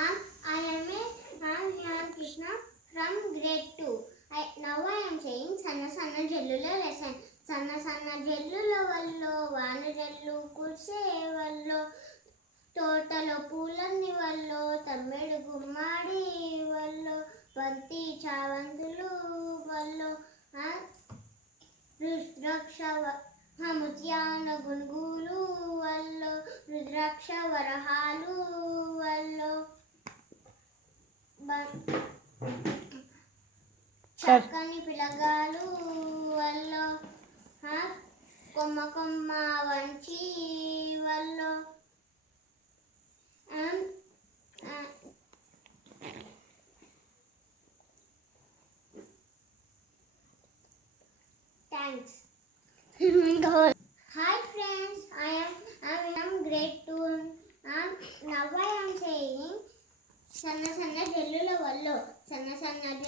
I am Nihal Krishna from grade 2. Now I am saying Sanna Sanna Jellula lesson. Sanna Sanna Jellula vallo, Vana Jellu Kurse vallo, తోటలో పూలన్నీ వల్లో తమ్మెడు గుమ్మాడి వల్లో బంతి చావంతులు వల్లో రుద్రాక్ష ముత్యాన గునుగులు వల్లో రుద్రాక్ష వరహాలు వల్లో చక్కని పిలగాలు వల్లో కొమ్మ కొమ్మ వంచి వల్లో Thanks. Hi friends, I am grade 2. Now I am saying Sanna Sanna Jellula Vallo. Sanna Sanna